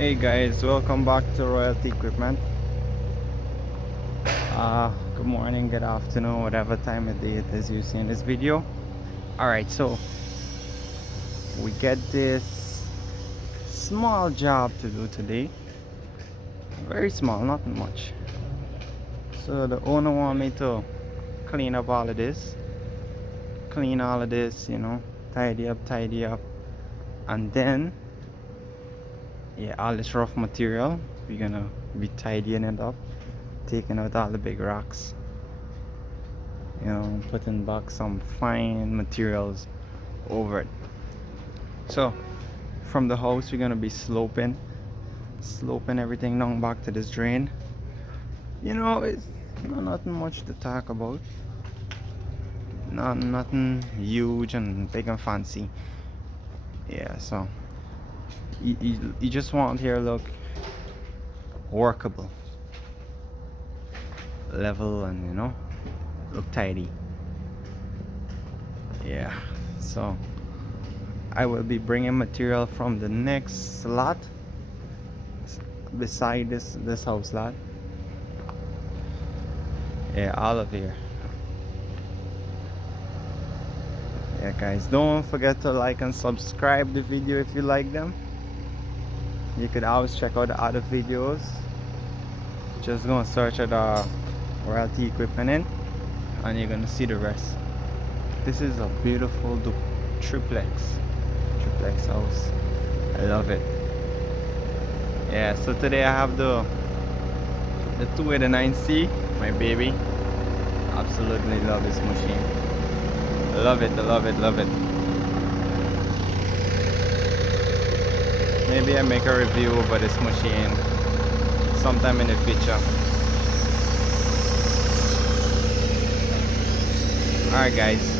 Hey guys, welcome back to Royalty Equipment. Good morning, good afternoon, whatever time of day it is you see in this video. Alright, so we get this small job to do today. Very small, not much. So the owner want me to clean up all of this. Clean all of this, tidy up. And then, yeah, all this rough material, we're gonna be tidying it up. Taking out all the big rocks, putting back some fine materials over it. So from the house we're gonna be sloping everything down back to this drain. It's nothing much to talk about, nothing huge and big and fancy. Yeah, so you just want here look workable, level, and look tidy. Yeah, so I will be bringing material from the next lot beside this house lot. Yeah, all of here. Yeah guys, don't forget to like and subscribe the video if you like them. You could always check out the other videos. Just gonna search at Royalty Equipment and you're gonna see the rest. This is a beautiful triplex house. I love it. Yeah, so today I have the 289C, my baby. Absolutely love this machine. Love it. Maybe I make a review over this machine sometime in the future. Alright guys,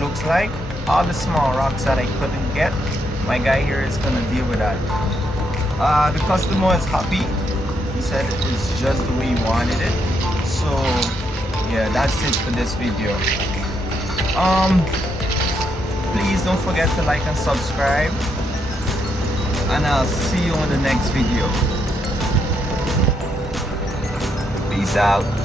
looks like. All the small rocks that I couldn't get, my guy here is gonna deal with that. The customer is happy. He said it's just the way he wanted it. So yeah, that's it for this video. Please don't forget to like and subscribe, and I'll see you on the next video. Peace out.